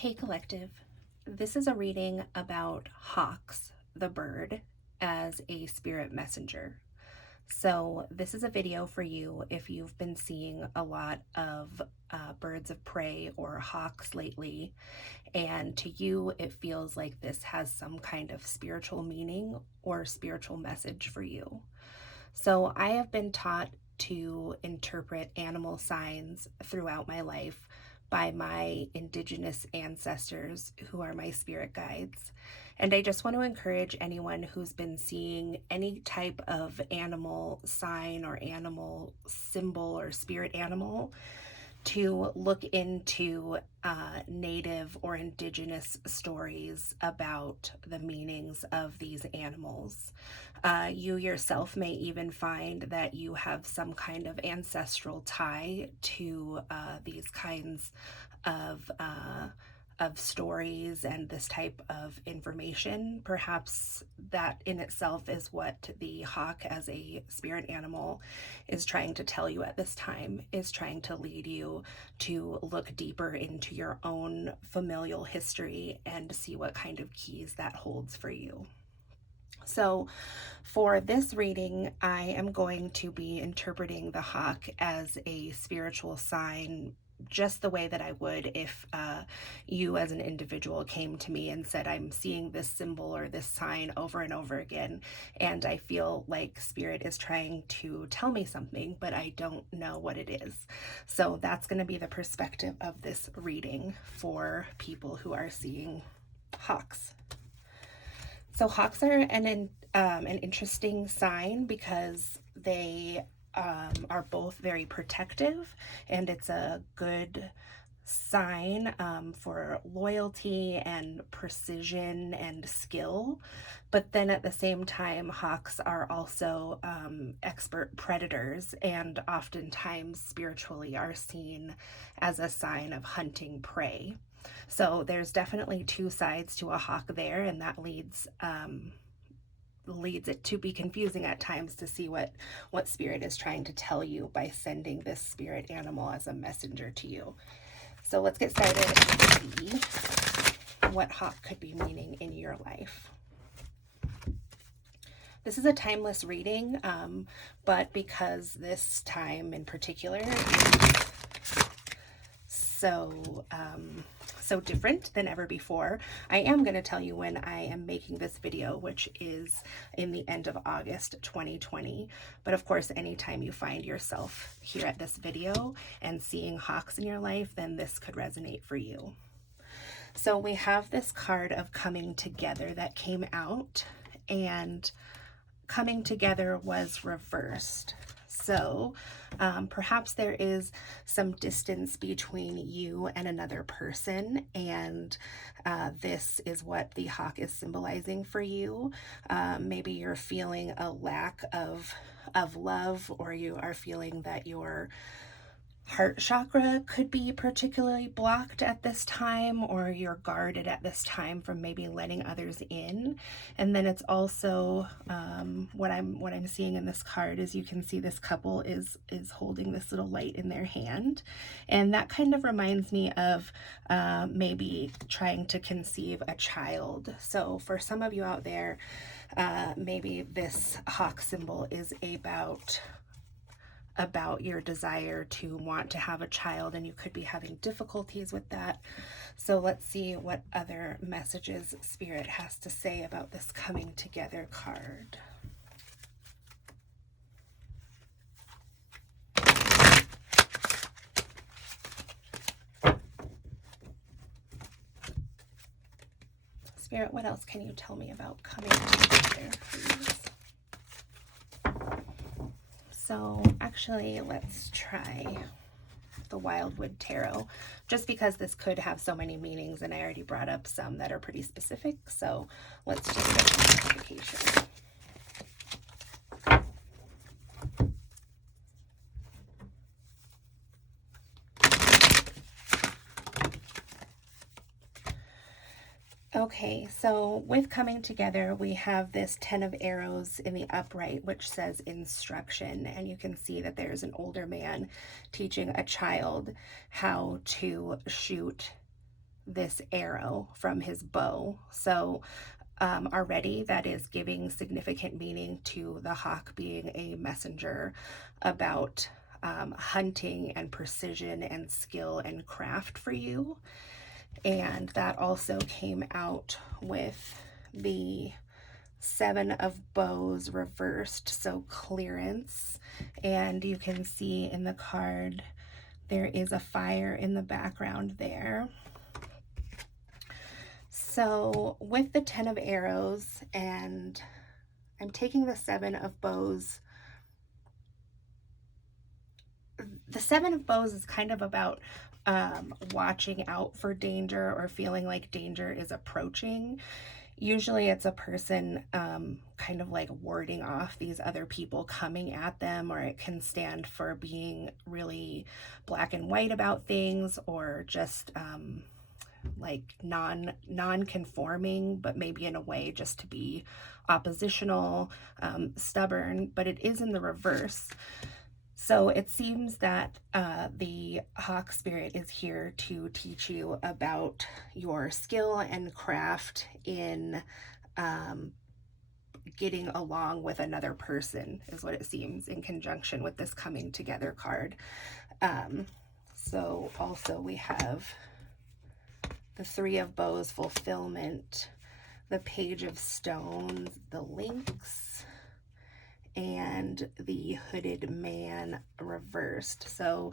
Hey Collective, this is a reading about hawks, the bird, as a spirit messenger. So this is a video for you if you've been seeing a lot of birds of prey or hawks lately, and to you it feels like this has some kind of spiritual meaning or spiritual message for you. So I have been taught to interpret animal signs throughout my life by my indigenous ancestors who are my spirit guides. And I just want to encourage anyone who's been seeing any type of animal sign or animal symbol or spirit animal to look into native or indigenous stories about the meanings of these animals. You yourself may even find that you have some kind of ancestral tie to these kinds of stories and this type of information. Perhaps that in itself is what the hawk as a spirit animal is trying to tell you at this time, is trying to lead you to look deeper into your own familial history and see what kind of keys that holds for you. So for this reading, I am going to be interpreting the hawk as a spiritual sign, just the way that I would if you as an individual came to me and said, I'm seeing this symbol or this sign over and over again, and I feel like spirit is trying to tell me something, but I don't know what it is. So that's going to be the perspective of this reading for people who are seeing hawks. So hawks are an interesting sign because they are both very protective, and it's a good sign for loyalty and precision and skill. But then at the same time, hawks are also expert predators, and oftentimes spiritually are seen as a sign of hunting prey. So there's definitely two sides to a hawk there, and that leads it to be confusing at times to see what spirit is trying to tell you by sending this spirit animal as a messenger to you. So let's get started and see what hawk could be meaning in your life. This is a timeless reading, but because this time in particular is so different than ever before, I am going to tell you when I am making this video, which is in the end of August 2020. But of course, anytime you find yourself here at this video and seeing hawks in your life, then this could resonate for you. So we have this card of coming together that came out, and coming together was reversed. So perhaps there is some distance between you and another person, and this is what the hawk is symbolizing for you. Maybe you're feeling a lack of love, or you are feeling that your heart chakra could be particularly blocked at this time, or you're guarded at this time from maybe letting others in. And then it's also what I'm seeing in this card is you can see this couple is holding this little light in their hand, and that kind of reminds me of maybe trying to conceive a child. So for some of you out there, maybe this hawk symbol is about your desire to want to have a child, and you could be having difficulties with that. So let's see what other messages Spirit has to say about this coming together card. Spirit, what else can you tell me about coming together, please? So actually, let's try the Wildwood Tarot, just because this could have so many meanings, and I already brought up some that are pretty specific. So let's just get some clarification. Okay, so with coming together, we have this 10 of arrows in the upright, which says instruction. And you can see that there's an older man teaching a child how to shoot this arrow from his bow. So already that is giving significant meaning to the hawk being a messenger about hunting and precision and skill and craft for you. And that also came out with the Seven of Bows reversed, so clearance. And you can see in the card there is a fire in the background there. So with the 10 of arrows, and I'm taking the 7 of bows. The 7 of bows is kind of about watching out for danger or feeling like danger is approaching. Usually it's a person kind of like warding off these other people coming at them, or it can stand for being really black and white about things, or just like non-conforming, but maybe in a way just to be oppositional, stubborn, but it is in the reverse. So it seems that the hawk spirit is here to teach you about your skill and craft in getting along with another person, is what it seems, in conjunction with this coming together card. So also we have the 3 of bows, fulfillment, the Page of Stones, the Lynx, and the Hooded Man reversed. So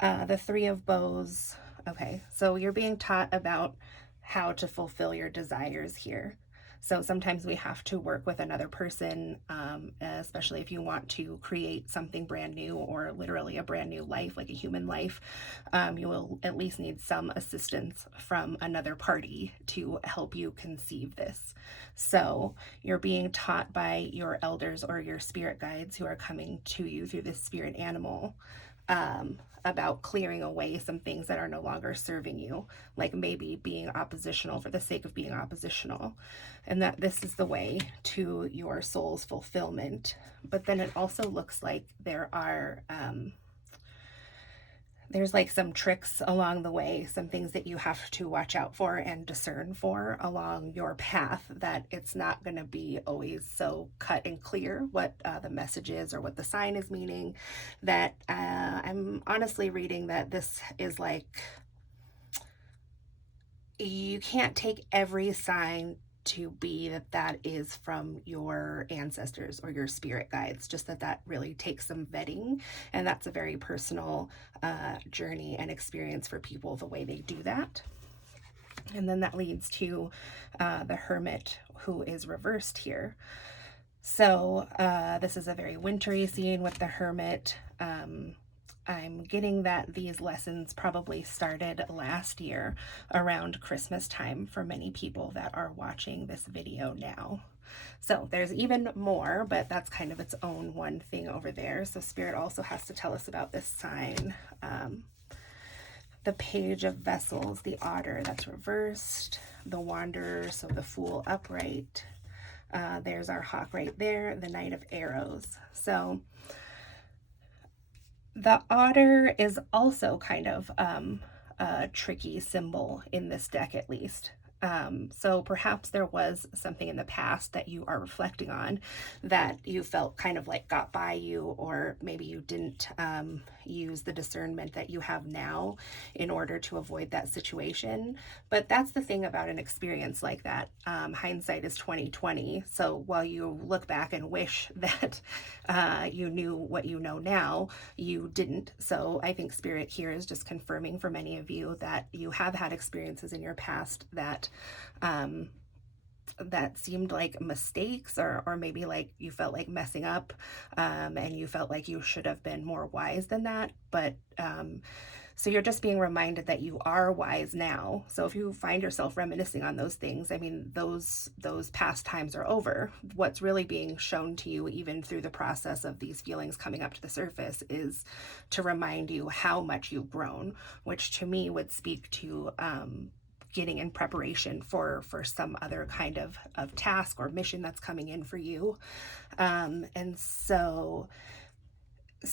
the 3 of bows, okay, so you're being taught about how to fulfill your desires here. So sometimes we have to work with another person, especially if you want to create something brand new, or literally a brand new life, like a human life. You will at least need some assistance from another party to help you conceive this. So you're being taught by your elders or your spirit guides who are coming to you through this spirit animal about clearing away some things that are no longer serving you, like maybe being oppositional for the sake of being oppositional, and that this is the way to your soul's fulfillment. But then it also looks like there's like some tricks along the way, some things that you have to watch out for and discern for along your path, that it's not going to be always so cut and clear what the message is or what the sign is meaning. That I'm honestly reading that this is like, you can't take every sign to be that is from your ancestors or your spirit guides, just that really takes some vetting, and that's a very personal journey and experience for people, the way they do that. And then that leads to the Hermit, who is reversed here. So this is a very wintry scene with the Hermit. I'm getting that these lessons probably started last year around Christmas time for many people that are watching this video now. So there's even more, but that's kind of its own one thing over there. So Spirit also has to tell us about this sign. The Page of Vessels, the Otter, that's reversed. The Wanderer, so the Fool upright. There's our hawk right there, the Knight of Arrows. So the otter is also kind of a tricky symbol in this deck, at least. So perhaps there was something in the past that you are reflecting on that you felt kind of like got by you, or maybe you didn't use the discernment that you have now in order to avoid that situation. But that's the thing about an experience like that. Hindsight is 2020. So while you look back and wish that you knew what you know now, you didn't. So I think Spirit here is just confirming for many of you that you have had experiences in your past that that seemed like mistakes, or maybe like you felt like messing up, and you felt like you should have been more wise than that. But so you're just being reminded that you are wise now. So if you find yourself reminiscing on those things, I mean, those past times are over. What's really being shown to you, even through the process of these feelings coming up to the surface, is to remind you how much you've grown, which to me would speak to getting in preparation for some other kind of task or mission that's coming in for you. And so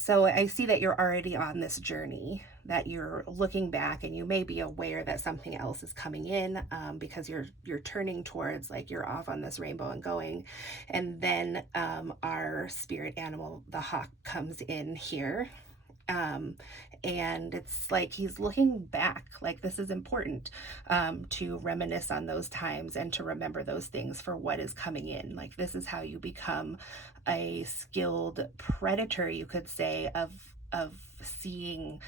I see that you're already on this journey. that you're looking back and you may be aware that something else is coming in, because you're turning towards, like, you're off on this rainbow and going, and then our spirit animal, the hawk, comes in here. um, and it's like he's looking back, like this is important, to reminisce on those times and to remember those things for what is coming in. Like, this is how you become a skilled predator, you could say, of seeing,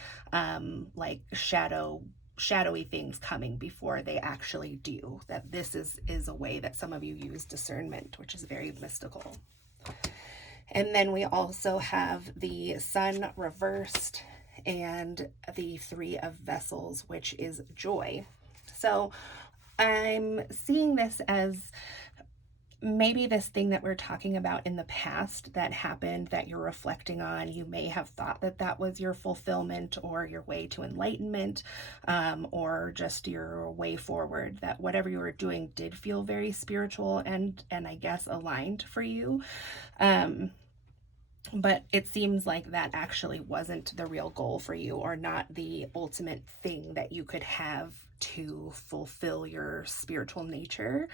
like, shadowy things coming before they actually do. That this is a way that some of you use discernment, which is very mystical. And then we also have the sun reversed and the three of vessels, which is joy. So I'm seeing this as maybe this thing that we're talking about in the past that happened that you're reflecting on. You may have thought that that was your fulfillment or your way to enlightenment, or just your way forward, that whatever you were doing did feel very spiritual and I guess aligned for you. But it seems like that actually wasn't the real goal for you, or not the ultimate thing that you could have to fulfill your spiritual nature.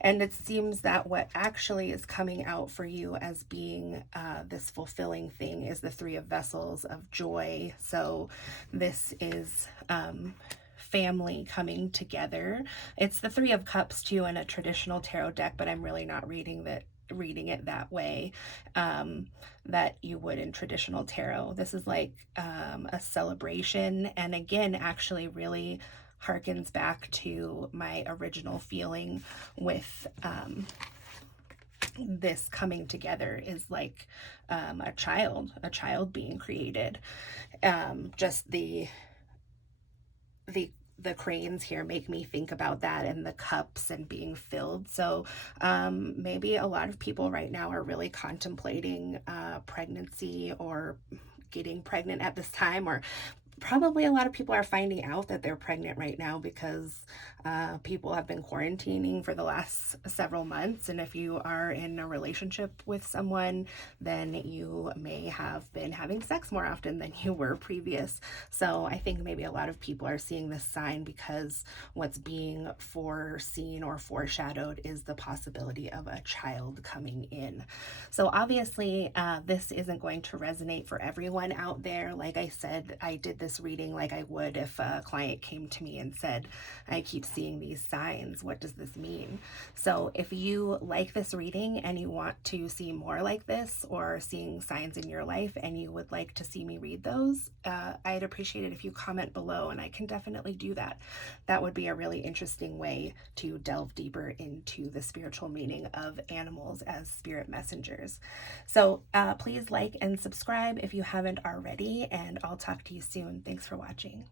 And it seems that what actually is coming out for you as being this fulfilling thing is the three of vessels of joy. So this is family coming together. It's the three of cups too in a traditional tarot deck, but I'm really not reading it that way, that you would in traditional tarot. This is like a celebration, and again, actually really harkens back to my original feeling with this coming together, is like a child being created. Just the cranes here make me think about that, and the cups and being filled. So maybe a lot of people right now are really contemplating pregnancy or getting pregnant at this time, or probably a lot of people are finding out that they're pregnant right now because people have been quarantining for the last several months. And if you are in a relationship with someone, then you may have been having sex more often than you were previous. So I think maybe a lot of people are seeing this sign because what's being foreseen or foreshadowed is the possibility of a child coming in. So obviously, this isn't going to resonate for everyone out there. Like I said, I did this reading like I would if a client came to me and said, I keep seeing these signs, what does this mean? So if you like this reading and you want to see more like this, or seeing signs in your life and you would like to see me read those, I'd appreciate it if you comment below, and I can definitely do that. That would be a really interesting way to delve deeper into the spiritual meaning of animals as spirit messengers. So please like and subscribe if you haven't already, and I'll talk to you soon. Thanks for watching.